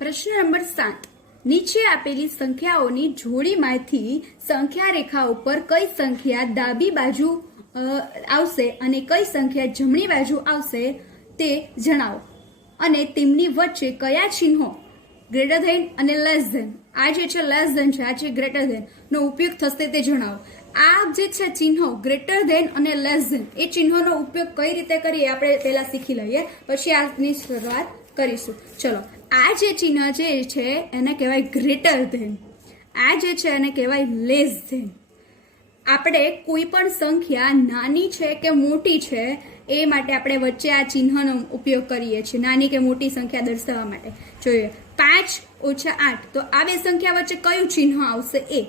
પ્રશ્ન નંબર 7 નીચે આપેલી સંખ્યાઓની જોડીમાંથી સંખ્યા રેખા ઉપર કઈ સંખ્યા ડાબી બાજુ આવશે અને કઈ સંખ્યા જમણી બાજુ આવશે તે જણાવો અને તેમની વચ્ચે કયા ચિહ્નો ગ્રેટર ધેન અને લેસ ધેન, આ જે છે લેસ ધેન છે, આ છે ગ્રેટર ધેન નો ઉપયોગ થશે તે જણાવો. આ જે છે ચિહ્નો ગ્રેટર ધેન અને લેસ ધેન, એ ચિહ્નોનો ઉપયોગ કઈ રીતે કરીએ આપણે પહેલા શીખી લઈએ, પછી આની શરૂઆત કરીશું. ચલો, આ જે ચિહ્ન જે છે એને કહેવાય ગ્રેટર ધેન, આ જે છે એને કહેવાય લેસ ધેન. આપણે કોઈ પણ સંખ્યા નાની છે કે મોટી છે એ માટે આપણે વચ્ચે આ ચિહ્નનો ઉપયોગ કરીએ છીએ, નાની કે મોટી સંખ્યા દર્શાવવા માટે. જોઈએ 5 - 8, તો આ બે સંખ્યા વચ્ચે કયું ચિહ્ન આવશે એ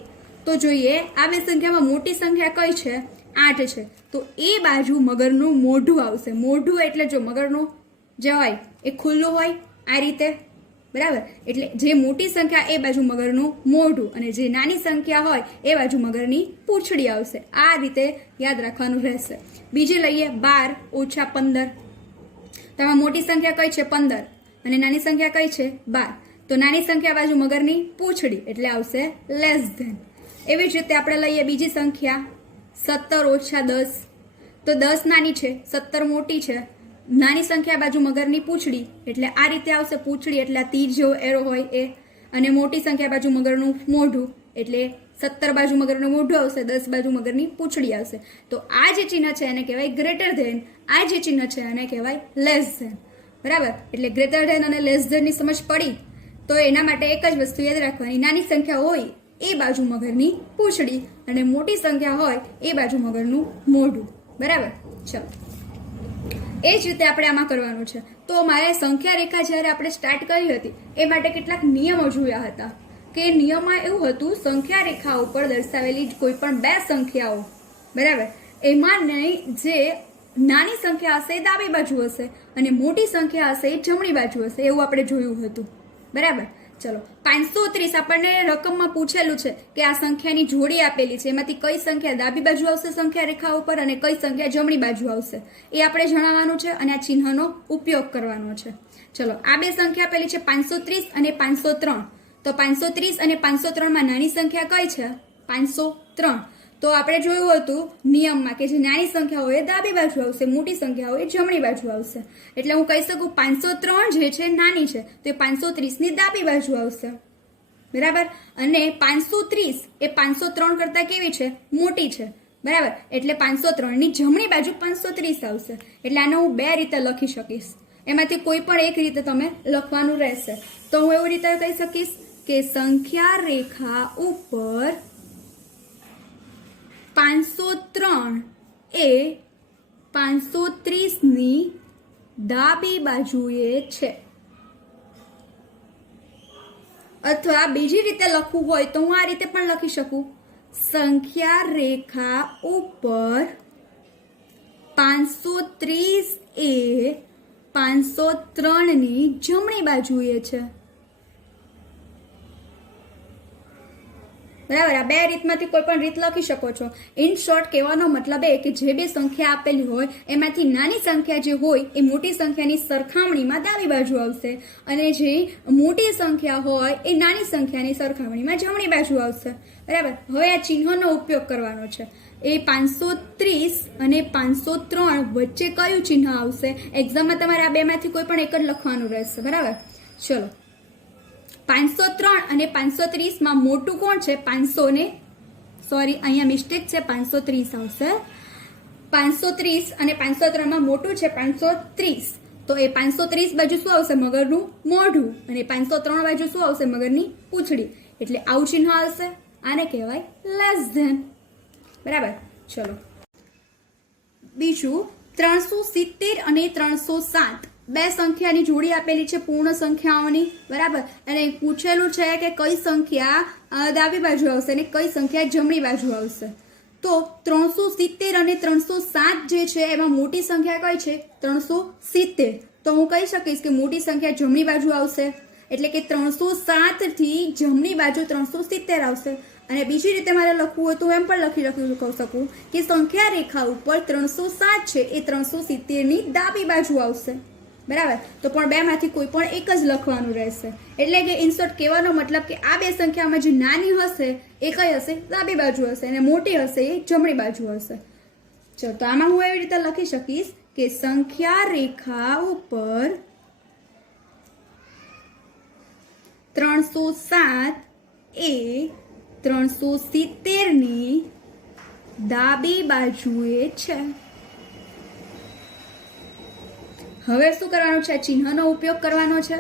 તો જોઈએ. આ બે સંખ્યામાં મોટી સંખ્યા કઈ છે? 8 છે, તો એ બાજુ મગરનું મોઢું આવશે. મોઢું એટલે જો મગરનું જે હોય એ ખુલ્લું હોય આ રીતે, બરાબર. એટલે જે મોટી સંખ્યા એ બાજુ મગરનું મોઢું અને જે નાની સંખ્યા હોય એ બાજુ મગરની પૂંછડી આવશે. આ રીતે યાદ રાખવાનું રહેશે. બીજી લઈએ 12 - 15, તેમાં મોટી સંખ્યા કઈ છે? 15 અને નાની સંખ્યા કઈ છે? 12. તો નાની સંખ્યા બાજુ મગરની પૂંછડી એટલે આવશે લેસ ધેન. એવી જ રીતે આપણે લઈએ બીજી સંખ્યા 17 - 10, તો 10 નાની છે, 17 મોટી છે. નાની સંખ્યા બાજુ મગરની પૂંછડી એટલે આ રીતે આવશે પૂંછડી એટલે આ તીર જેવો એરો હોય એ, અને મોટી સંખ્યા બાજુ મગરનું મોઢું એટલે 17 બાજુ મગરનું મોઢું આવશે, 10 બાજુ મગરની પૂંછડી આવશે. તો આ જે ચિહ્ન છે એને કહેવાય ગ્રેટર ધેન, આ જે ચિહ્ન છે એને કહેવાય લેસ ધેન, બરાબર. એટલે ગ્રેટર ધેન અને લેસ ધેનની સમજ પડી તો એના માટે એક જ વસ્તુ યાદ રાખવાની, નાની સંખ્યા હોય એ બાજુ મગરની પૂંછડી અને મોટી સંખ્યા હોય એ બાજુ મગરનું મોઢું, બરાબર. ચલો, એ જ રીતે આપણે આમાં કરવાનું છે. તો મારે સંખ્યા રેખા જ્યારે આપણે સ્ટાર્ટ કરી હતી એ માટે કેટલાક નિયમો જોયા હતા કે નિયમમાં એવું હતું, સંખ્યા રેખા ઉપર દર્શાવેલી કોઈ પણ બે સંખ્યાઓ, બરાબર, એમાં જે નાની સંખ્યા હશે એ ડાબી બાજુ હશે અને મોટી સંખ્યા હશે એ જમણી બાજુ હશે, એવું આપણે જોયું હતું, બરાબર. ચલો, 530 આપણને રકમમાં પૂછેલું છે કે આ સંખ્યાની જોડી આપેલી છે, એમાંથી કઈ સંખ્યા ડાબી બાજુ આવશે સંખ્યા રેખા ઉપર અને કઈ સંખ્યા જમણી બાજુ આવશે એ આપણે જણાવવાનું છે અને આ ચિહ્નનો ઉપયોગ કરવાનો છે. ચલો, આ બે સંખ્યા આપેલી છે 530 અને 503, તો 530 અને 503 માં નાની સંખ્યા કઈ છે? 503. તો આપણે જોયું હતું નિયમમાં કે જે નાની સંખ્યા હોય એ ડાબી બાજુ આવશે, મોટી સંખ્યા હોય એ જમણી બાજુ આવશે. એટલે હું કહી શકું 503 જે છે નાની છે તો એ 530 ની ડાબી બાજુ આવશે, બરાબર. અને 530 એ 503 કરતા કેવી છે? મોટી છે, બરાબર. એટલે 503 ની જમણી બાજુ 530 આવશે. એટલે આને હું બે રીતે લખી શકીશ, એમાંથી કોઈ પણ એક રીતે તમે લખવાનું રહેશે. તો હું એવી રીતે કહી શકીશ કે સંખ્યા રેખા ઉપર 503 એ 530 ની ડાબી બાજુએ છે. અથવા બીજી રીતે લખવું હોય તો હું આ રીતે પણ લખી શકું, સંખ્યા રેખા ઉપર 530 એ 503 ની જમણી બાજુએ છે, બરાબર. આ બે રીતમાંથી કોઈ પણ રીત લખી શકો છો. ઇન શોર્ટ કહેવાનો મતલબ એ કે જે બે સંખ્યા આપેલી હોય એમાંથી નાની સંખ્યા જે હોય એ મોટી સંખ્યાની સરખામણીમાં ડાબી બાજુ આવશે અને જે મોટી સંખ્યા હોય એ નાની સંખ્યાની સરખામણીમાં જમણી બાજુ આવશે, બરાબર. હવે આ ચિહ્નનો ઉપયોગ કરવાનો છે. એ 530 અને 503 વચ્ચે કયું ચિહ્ન આવશે? એક્ઝામમાં તમારે આ બેમાંથી કોઈ પણ એક જ લખવાનું રહેશે, બરાબર. ચલો, 503 અને 530 માં મોટું કોણ છે? 500 ને અહીંયા મિસ્ટેક છે, 530 આવશે. 530 અને 503 માં મોટું છે 530, તો એ 530 બાજુ શું આવશે? મગરનું મોઢું. અને 503 બાજુ શું આવશે? મગરની પૂંછડી. એટલે આવું ચિહ્ન આવશે. આને કહેવાય લેસ ધેન, બરાબર. ચલો, બીજું 370 અને 307 બે સંખ્યાની જોડી આપેલી છે પૂર્ણ સંખ્યાઓની, બરાબર. અને પૂછેલું છે કે કઈ સંખ્યા ડાબી બાજુ આવશે અને કઈ સંખ્યા જમણી બાજુ આવશે. તો 370 અને 307 જે છે એમાં મોટી સંખ્યા કઈ છે? 370. તો હું કહી શકીશ કે મોટી સંખ્યા જમણી બાજુ આવશે, એટલે કે 307 થી જમણી બાજુ 370 આવશે. અને બીજી રીતે મારે લખવું હોય તો એમ પણ લખી શકું કે સંખ્યા રેખા ઉપર 307 છે એ 370 ની ડાબી બાજુ આવશે, બરાબર, તો પણ બેમાંથી કોઈ પણ એક જ લખવાનું રહેશે. એટલે કે ઇન શોર્ટ કહેવાનો મતલબ કે આ બે સંખ્યામાં જે નાની હશે એ કઈ હશે? ડાબી બાજુ હશે, અને મોટી હશે એ જમણી બાજુ હશે. ચલો, તો આમાં હું એવી રીતે લખી શકીશ કે સંખ્યા રેખા ઉપર 307 એ 370 ની ડાબી બાજુએ છે. હવે શું કરવાનું છે? ચિહ્નનો ઉપયોગ કરવાનો છે.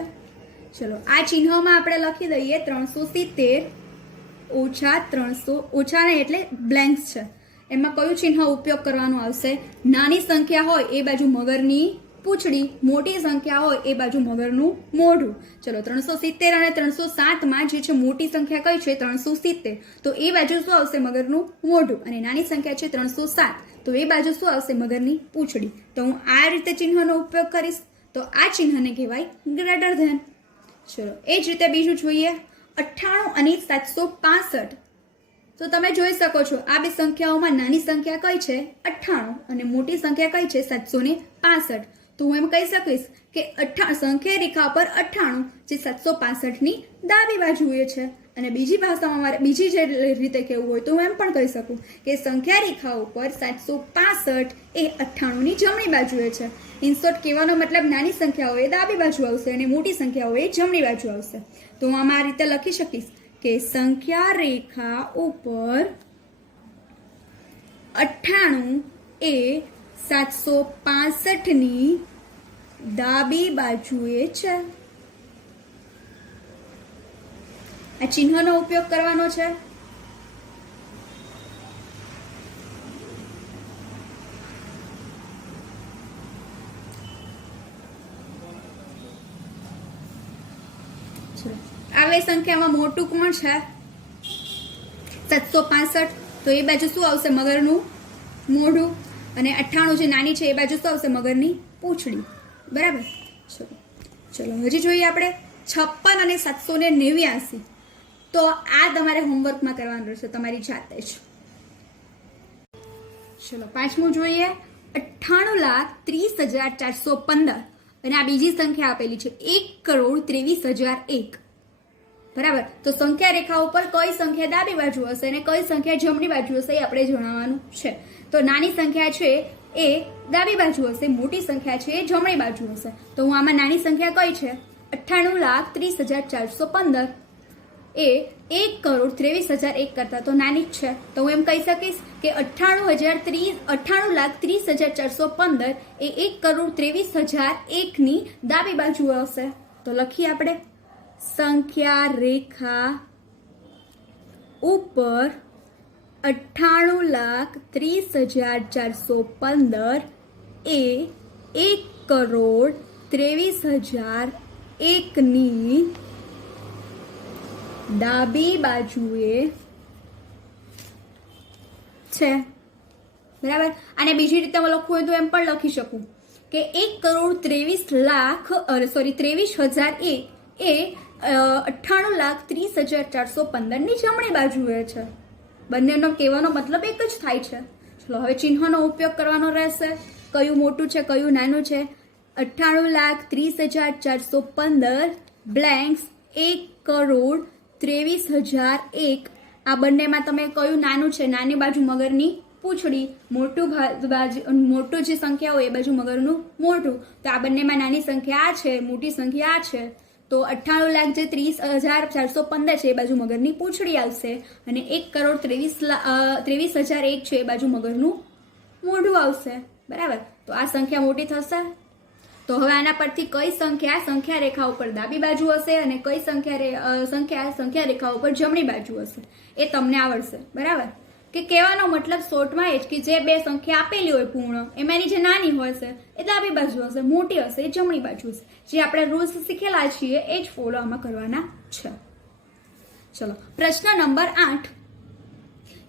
ચલો, આ ચિહ્નમાં આપણે લખી દઈએ 370 ઓછા 300 ઓછા ને એટલે બ્લેન્ક્સ છે. એમાં કયું ચિહ્ન ઉપયોગ કરવાનું આવશે? નાની સંખ્યા હોય એ બાજુ મગરની પૂંછડી, મોટી સંખ્યા હોય એ બાજુ મગરનું મોઢું. ચલો, 370 અને 307 માં જે છે મોટી સંખ્યા કઈ છે? 370. તો એ બાજુ શું આવશે? મગરનું મોઢું. અને નાની સંખ્યા છે 307, તો એ બાજુ શું આવશે? મગરની પૂંછડી. તો હું આ રીતે ચિહ્નનો ઉપયોગ કરીશ, તો આ ચિહ્નને કહેવાય ગ્રેટર ધેન. ચલો, એ જ રીતે બીજું જોઈએ, 98 અને 765. તો તમે જોઈ શકો છો આ બે સંખ્યાઓમાં નાની સંખ્યા કઈ છે? 98, અને મોટી સંખ્યા કઈ છે? 765. તો હું એમ કહી શકીશ કે સંખ્યા રેખા પર 98 જે 765 ની ડાબી બાજુએ છે. અને બીજી ભાષામાં મારે બીજી જે રીતે કહેવું હોય તો હું એમ પણ કહી શકું કે સંખ્યા રેખા ઉપર 765 એ 98 ની જમણી બાજુએ છે. ઇન શોર્ટ કહેવાનો મતલબ નાની સંખ્યાઓ એ ડાબી બાજુ આવશે અને મોટી સંખ્યાઓ એ જમણી બાજુ આવશે. તો હું આમાં આ રીતે લખી શકીશ કે સંખ્યા રેખા ઉપર 98 એ 765 ની ડાબી બાજુએ છે. આ ચિહ્નનો ઉપયોગ કરવાનો છે. આ બે સંખ્યામાં મોટું કોણ છે? 765. તો એ બાજુ શું આવશે? મગરનું મોઢું. અને 98 જે નાની છે એ બાજુ શું આવશે? મગરની પૂંછડી. બરાબર. ચલો, હજી જોઈએ આપણે 56 અને 789. તો આ તમારે હોમવર્કમાં કરવાનું રહેશે તમારી જાતે જ. ચલો, પાંચમું જોઈએ, 98,30,415. અને આ બીજી સંખ્યા આપેલી છે 1,23,001. બરાબર. તો સંખ્યા રેખા ઉપર કઈ સંખ્યા ડાબી બાજુ હશે અને કઈ સંખ્યા જમણી બાજુ હશે એ આપણે જણાવવાનું છે. તો નાની સંખ્યા છે એ ડાબી બાજુ હશે, મોટી સંખ્યા છે એ જમણી બાજુ હશે. તો હું આમાં નાની સંખ્યા કઈ છે? 98,30,415 એ 1,23,001 કરતા તો નાની જ છે. તો હું એમ કહી શકીશ કે 98,30,415 એ 1,23,001 ની ડાબી બાજુ હશે. તો લખીએ આપણે સંખ્યા રેખા ઉપર 98,30,415 એ 1,23,001 ની ડાબી બાજુએ છે. બરાબર. અને બીજી રીતે લખવું હોય તો એમ પણ લખી શકું કે 1,23,001 એ 98,30,415 ની જમણી બાજુએ છે. બંનેનો કહેવાનો મતલબ એક જ થાય છે. ચલો, હવે ચિહ્નનો ઉપયોગ કરવાનો રહેશે. કયું મોટું છે, કયું નાનું છે? 98,30,415 બ્લેન્ક્સ 1,23,001. આ બંનેમાં તમે કયું નાનું છે? નાની બાજુ મગરની પૂંછડી, મોટું જે સંખ્યા હોય એ બાજુ મગરનું મોઢું. તો આ બંનેમાં નાની સંખ્યા આ છે, મોટી સંખ્યા આ છે. તો 98,30,415 છે એ બાજુ મગરની પૂંછડી આવશે, અને 1,23,001 છે એ બાજુ મગરનું મોઢું આવશે. બરાબર. તો આ સંખ્યા મોટી થશે. તો હવે આના પરથી કઈ સંખ્યા રેખા ઉપર ડાબી બાજુ હશે અને કઈ સંખ્યા રેખા ઉપર જમણી બાજુ હશે એ તમને આવડશે. બરાબર. કે કહેવાનો મતલબ શોર્ટમાં એ જ કે જે બે સંખ્યા આપેલી હોય પૂર્ણ, એમાંની જે નાની હોય છે એ ડાબી બાજુ હશે, મોટી હશે એ જમણી બાજુ હશે. જે આપણે રૂલ્સ શીખેલા છીએ એ જ ફોલો આમાં કરવાના છે. ચલો, પ્રશ્ન નંબર 8.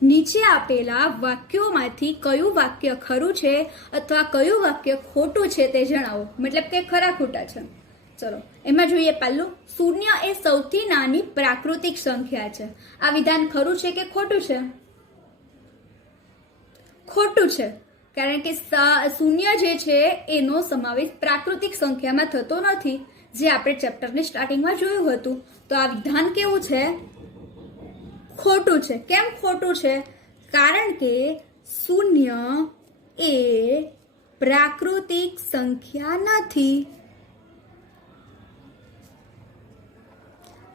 નીચે આપેલા વાક્યોમાંથી કયું વાક્ય ખરું છે અથવા કયું વાક્ય ખોટું છે તે જણાવો. મતલબ કે ખરા ખોટા છે. ચલો, એમાં જોઈએ પહેલું, 0 એ સૌથી નાની પ્રાકૃતિક સંખ્યા છે. આ વિધાન ખરું છે કે ખોટું છે? ખોટું છે. કારણ કે શૂન્ય જે છે એનો સમાવેશ પ્રાકૃતિક સંખ્યામાં થતો નથી, જે આપણે ચેપ્ટરની સ્ટાર્ટિંગમાં જોયું હતું. તો આ વિધાન કેવું છે? ખોટું છે. કેમ ખોટું છે? કારણ કે શૂન્ય એ પ્રાકૃતિક સંખ્યા નથી.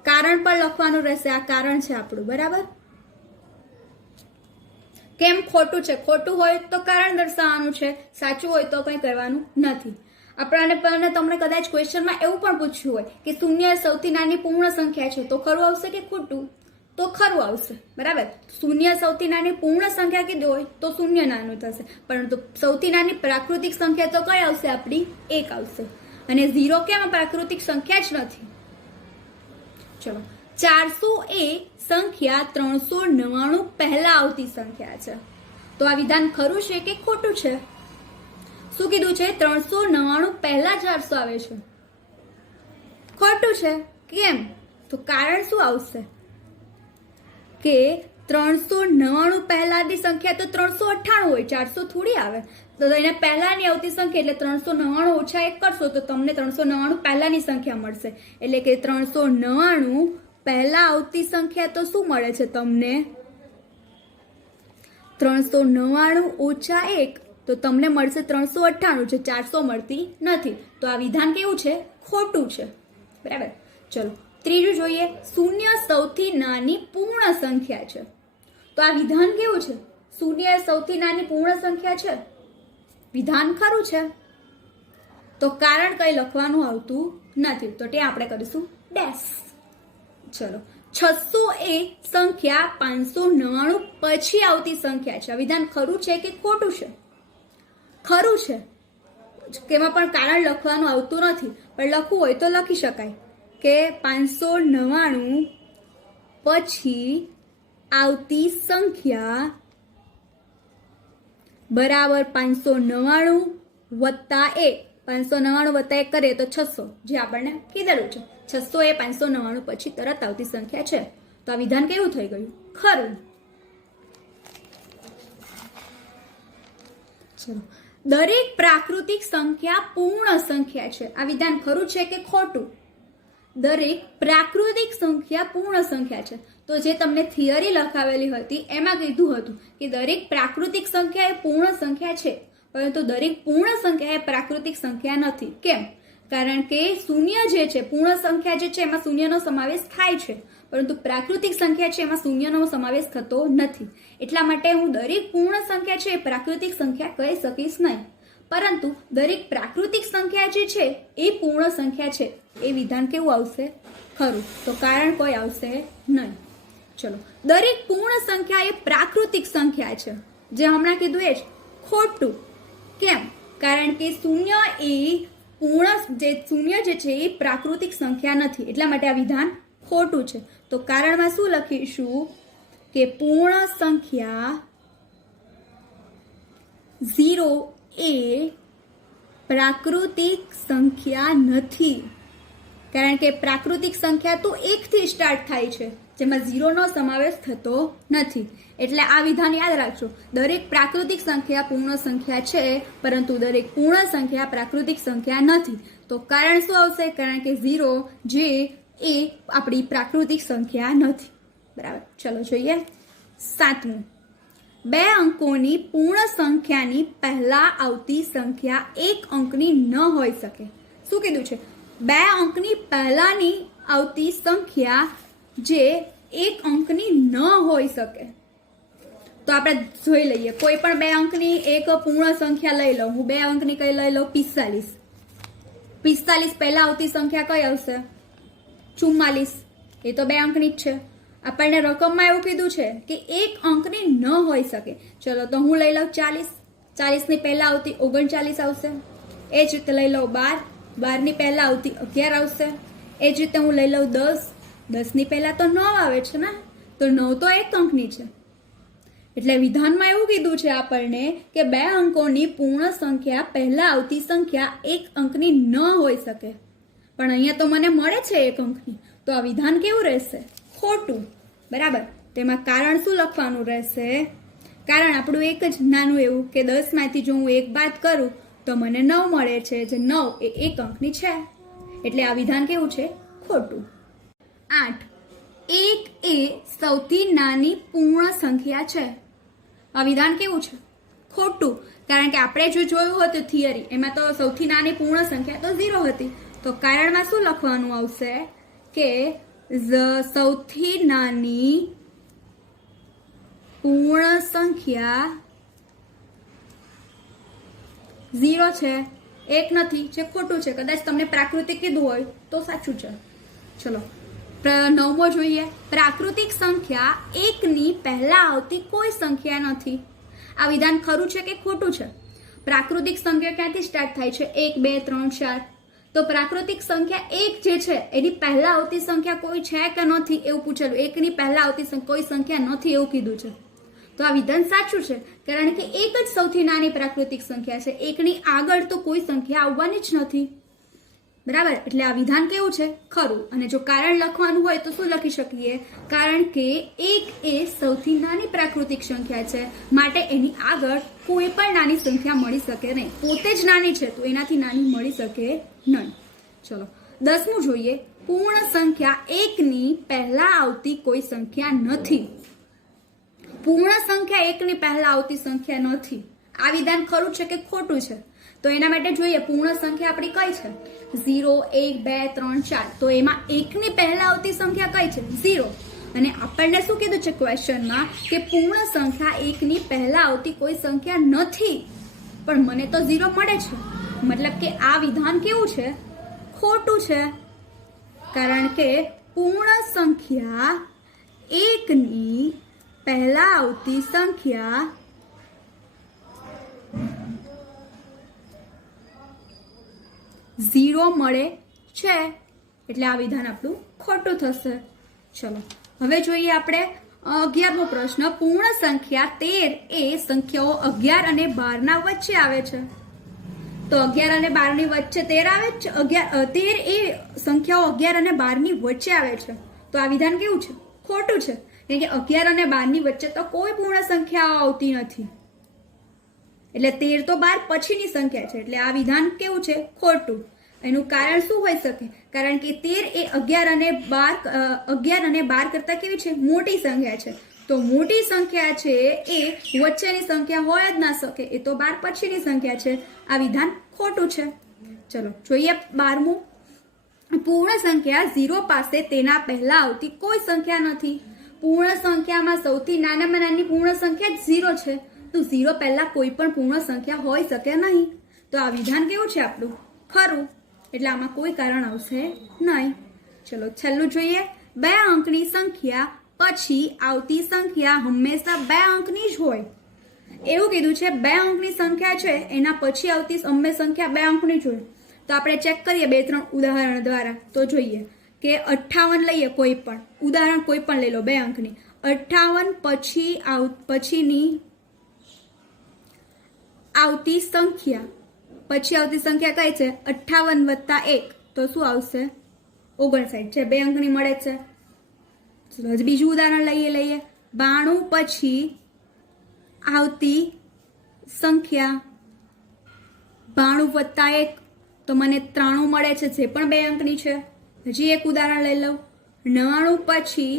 કારણ પણ લખવાનું રહેશે. આ કારણ છે આપણું. બરાબર? કેમ ખોટું છે? ખોટું હોય તો કારણ દર્શાવવાનું છે, સાચું હોય તો કંઈ કરવાનું નથી. આપણને તમને કદાચ ક્વેશ્ચનમાં એવું પણ પૂછ્યું હોય કે શૂન્ય સૌથી નાની પૂર્ણ સંખ્યા છે, તો ખરું આવશે કે ખોટું? તો ખરું આવશે. બરાબર? શૂન્ય સૌથી નાની પૂર્ણ સંખ્યા કીધું હોય તો શૂન્ય નાનું થશે, પરંતુ સૌથી નાની પ્રાકૃતિક સંખ્યા તો કઈ આવશે? આપણી 1 આવશે. અને 0 કેમ પ્રાકૃતિક સંખ્યા જ નથી? ચલો, 400 એ સંખ્યા 399 પહેલા આવતી સંખ્યા છે. તો આ વિધાન ખરું છે કે ખોટું છે? શું કીધું છે? 399 પહેલા 400 આવે છે. ખોટું છે. કેમ? તો કારણ શું આવશે કે 399 પહેલાની સંખ્યા તો 398 હોય, 400 થોડી આવે. તો એને પહેલાની આવતી સંખ્યા એટલે 399 ઓછા 1 કરશો તો તમને 399 પહેલાની સંખ્યા મળશે. એટલે કે 399 પહેલા આવતી સંખ્યા તો શું મળે છે તમને? 399 ઓછા 1 તો તમને મળશે 398, જે 400 મળતી નથી. તો આ વિધાન કેવું છે? ખોટું છે. બરાબર? ચલો ત્રીજું જોઈએ. શૂન્ય સૌથી નાની પૂર્ણ સંખ્યા છે. તો આ વિધાન કેવું છે? શૂન્ય સૌથી નાની પૂર્ણ સંખ્યા છે. વિધાન ખરું છે. તો કારણ કઈ લખવાનું આવતું નથી, તો તે આપણે કરીશું ડેશ. ચલો, 600 એ સંખ્યા 599 પછી આવતી સંખ્યા છે. વિધાન ખરું છે કે ખોટું છે? ખરું છે. કેમાં પણ કારણ લખવાનું આવતું નથી, પણ લખવું હોય તો લખી શકાય કે 599 પછી આવતી સંખ્યા બરાબર 599 વત્તા 1. 599 વત્તા 1 કરીએ તો 600, જે આપણને કીધેલું છે. 600 એ 599 પછી તરત આવતી સંખ્યા છે. તો આ વિધાન કેવું થઈ ગયું? ખરું. ચલો, દરેક પ્રાકૃતિક સંખ્યા પૂર્ણ સંખ્યા છે. આ વિધાન ખરું છે કે ખોટું? દરેક પ્રાકૃતિક સંખ્યા પૂર્ણ સંખ્યા છે. તો જે તમને થિયરી લખાવેલી હતી એમાં કીધું હતું કે દરેક પ્રાકૃતિક સંખ્યા એ પૂર્ણ સંખ્યા છે, પરંતુ દરેક પૂર્ણ સંખ્યા એ પ્રાકૃતિક સંખ્યા નથી. કેમ? કારણ કે શૂન્ય જે છે, પૂર્ણ સંખ્યા જે છે એમાં શૂન્યનો સમાવેશ થાય છે, પરંતુ પ્રાકૃતિક સંખ્યા છે એમાં શૂન્યનો સમાવેશ થતો નથી. એટલા માટે હું દરેક પૂર્ણ સંખ્યા છે એ પ્રાકૃતિક સંખ્યા કહી શકીશ નહીં, પરંતુ દરેક પ્રાકૃતિક સંખ્યા જે છે એ પૂર્ણ સંખ્યા છે. એ વિધાન કેવું આવશે? ખરું. તો કારણ કોઈ આવશે નહીં. ચલો, દરેક પૂર્ણ સંખ્યા એ પ્રાકૃતિક સંખ્યા છે. જે હમણાં કીધું એ જ ખોટું. કેમ? કારણ કે શૂન્ય જે છે એ પ્રાકૃતિક સંખ્યા નથી. એટલા માટે આ વિધાન ખોટું છે. તો કારણમાં શું લખીશું કે પૂર્ણ સંખ્યા 0 એ પ્રાકૃતિક સંખ્યા નથી. કારણ કે પ્રાકૃતિક સંખ્યા તો 1 થી સ્ટાર્ટ થાય છે, જેમાં 0 નો સમાવેશ થતો નથી. એટલે આ વિધાન યાદ રાખજો. દરેક પ્રાકૃતિક સંખ્યા પૂર્ણ સંખ્યા છે, પરંતુ દરેક પૂર્ણ સંખ્યા પ્રાકૃતિક સંખ્યા નથી. તો કારણ શું આવશે? કારણ કે 0 જે એ આપણી પ્રાકૃતિક સંખ્યા નથી. બરાબર? ચલો જોઈએ 7મું. 2 અંકોની પૂર્ણ સંખ્યાની પહેલા આવતી સંખ્યા 1 અંકની ન હોઈ શકે. શું કીધું છે? 2 અંકની પહેલાની આવતી સંખ્યા જે 1 અંકની ન હોઈ શકે. તો આપણે જોઈ લઈએ. કોઈ પણ 2 અંકની એક પૂર્ણ સંખ્યા લઈ લો. હું 2 અંકની કઈ લઈ લઉં? 45. 45 પહેલા આવતી સંખ્યા કઈ આવશે? 44. એ તો 2 અંકની જ છે. આપણને રકમમાં એવું કીધું છે કે 1 અંકની ન હોઈ શકે. ચલો, તો હું લઈ લઉં 40. 40 ની પહેલા આવતી 39 આવશે. એ જ રીતે લઈ લઉં 12. 12 ની પહેલા આવતી 11 આવશે. એ જ રીતે હું લઈ લઉં 10. 10 ની પહેલા તો 9 આવે છે ને, તો 9 તો 1 અંકની છે. એટલે વિધાનમાં એવું કીધું છે આપણને કે 2 અંકોની પૂર્ણ સંખ્યા પહેલા આવતી સંખ્યા 1 અંકની ન હોઈ શકે. પણ અહીંયા તો મને મળે છે 1 અંકની. તો આ વિધાન કેવું રહેશે? ખોટું. બરાબર? તેમાં કારણ શું લખવાનું રહેશે કારણ આપણું એક જ નાનું એવું કે 10 માંથી જો હું 1 બાદ કરું તો મને 9 મળે છે, જે 9 એ એક અંકની છે, એટલે આ વિધાન કેવું છે? ખોટું. 8. 1 એ સૌથી નાની પૂર્ણ સંખ્યા છે. આ વિધાન કેવું છે? ખોટું, કારણ કે આપણે જો જોયું હતું થિયરી, એમાં તો સૌથી નાની પૂર્ણ સંખ્યા તો 0 હતી. તો કારણમાં શું લખવાનું આવશે કે સૌથી નાની પૂર્ણ સંખ્યા 0 છે, 1 નથી, જે ખોટું છે. કદાચ તમને પ્રાકૃતિક કીધું હોય તો સાચું છે. ચલો 9મો જોઈએ. પ્રાકૃતિક સંખ્યા 1ની પહેલા આવતી કોઈ સંખ્યા નથી. આ વિધાન ખરું છે કે ખોટું છે? પ્રાકૃતિક સંખ્યા ક્યાંથી સ્ટાર્ટ થાય છે? 1 2 3 4. તો પ્રાકૃતિક સંખ્યા 1 જે છે એની પહેલા આવતી સંખ્યા કોઈ છે કે નથી એવું પૂછેલું. 1ની પહેલા આવતી કોઈ સંખ્યા નથી એવું કીધું છે. તો આ વિધાન સાચું છે, કારણ કે 1 જ સૌથી નાની પ્રાકૃતિક સંખ્યા છે. 1ની આગળ તો કોઈ સંખ્યા આવવાની જ નથી. બરાબર, એટલે આ વિધાન કેવું છે? ખરું. અને જો કારણ લખવાનું હોય તો શું લખી શકીએ? કારણ કે 1 એ સૌથી નાની પ્રાકૃતિક સંખ્યા છે, માટે એની આગળ કોઈ પણ નાની સંખ્યા મળી શકે નહીં. પોતે જ નાની છે તો એનાથી નાની મળી શકે નહીં. ચલો 10મું જોઈએ. પૂર્ણ સંખ્યા 1ની પહેલા આવતી કોઈ સંખ્યા નથી. પૂર્ણ સંખ્યા 1ની પહેલા આવતી સંખ્યા નથી. આ વિધાન ખરું છે કે ખોટું છે? તો એના માટે જોઈએ પૂર્ણ સંખ્યા આપણી કઈ છે? 0 1 2 3 4. તો એમાં 1ની પહેલા આવતી સંખ્યા કઈ છે? 0. અને આપણને શું કીધું છે ક્વેશ્ચનમાં કે પૂર્ણ સંખ્યા 1ની પહેલા આવતી કોઈ સંખ્યા નથી, પણ મને તો 0 મળે છે. મતલબ કે આ વિધાન કેવું છે? ખોટું છે, કારણ કે પૂર્ણ સંખ્યા 1ની પહેલા આવતી સંખ્યા 0 મળે છે, એટલે આ વિધાન આપણું ખોટું થશે. ચલો હવે જોઈએ આપણે 11મો પ્રશ્ન. પૂર્ણ સંખ્યા 13 એ સંખ્યાઓ 11 અને 12 ના વચ્ચે આવે છે. તો 11 અને 12 ની વચ્ચે 13 આવે છે. 13 એ સંખ્યાઓ 11 અને 12 ની વચ્ચે આવે છે. તો આ વિધાન કેવું છે? ખોટું છે, કારણ કે 11 અને 12 ની વચ્ચે તો કોઈ પૂર્ણ સંખ્યા આવતી નથી. એટલે 13 તો 12 પછીની સંખ્યા છે, એટલે આ વિધાન કેવું છે? ખોટું. એનું કારણ શું હોઈ શકે? કારણ કે 13 એ 11 અને 12 કરતા કેવી છે? મોટી સંખ્યા છે. તો મોટી સંખ્યા છે એ વચ્ચેની સંખ્યા હોય જ ના શકે, એ તો 12 પછીની સંખ્યા છે. આ વિધાન ખોટું છે. ચલો જોઈએ 12મું. પૂર્ણ સંખ્યા 0 પાસે તેના પહેલા આવતી કોઈ સંખ્યા નથી. પૂર્ણ સંખ્યામાં સૌથી નાનામાં નાની પૂર્ણ સંખ્યા જ 0 છે. તો 0 પહેલા કોઈ પણ પૂર્ણ સંખ્યા હોઈ શકે નહીં. તો આ વિધાન કેવું છે આપણું? ખરું. એટલે આમાં કોઈ કારણ આવશે નહીં. ચલો છેલ્લું જોઈએ. 2 અંકની સંખ્યા પછી આવતી સંખ્યા હંમેશા 2 અંકની જ હોય. એવું કીધું છે 2 અંકની સંખ્યા છે એના પછી આવતી સંખ્યા 2 અંકની જ હોય. તો આપણે ચેક કરીએ 2-3 ઉદાહરણ દ્વારા. તો જોઈએ કે 58 લઈએ, કોઈ પણ ઉદાહરણ કોઈ પણ લઈ લો 2 અંકની. 58 પછીની આવતી સંખ્યા કઈ છે? 58 + 1. તો શું આવશે? 59 છે. 2 અંકની મળે છે. હજી બીજું ઉદાહરણ લઈએ. 92 પછી આવતી સંખ્યા 92 + 1. તો મને 93 મળે છે, જે પણ 2 અંકની છે. હજી એક ઉદાહરણ લઈ લઉં. 99 પછી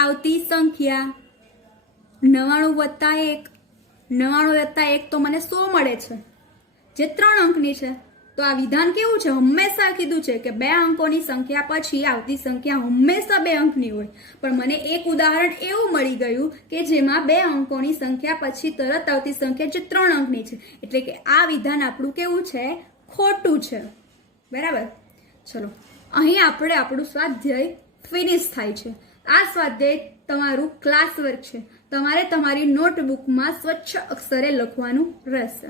આવતી સંખ્યા 99 + 1. 99 + 1 તો મને 100 મળે છે, જે 3 અંકની છે. તો આ વિધાન કેવું છે? હંમેશા કીધું છે કે 2 અંકોની સંખ્યા પછી આવતી સંખ્યા હંમેશા 2 અંકની હોય. પણ મને એક ઉદાહરણ એવું મળી ગયું કે જેમાં 2 અંકોની સંખ્યા પછી તરત આવતી સંખ્યા જે 3 અંકની છે. એટલે કે આ વિધાન આપણું કેવું છે? ખોટું છે. બરાબર. ચલો અહીં આપણું સ્વાધ્યાય ફિનિશ થાય છે. આ સ્વાધ્યાય તમારું ક્લાસ વર્ક છે. તમારે તમારી નોટબુકમાં સ્વચ્છ અક્ષરે લખવાનું રહેશે.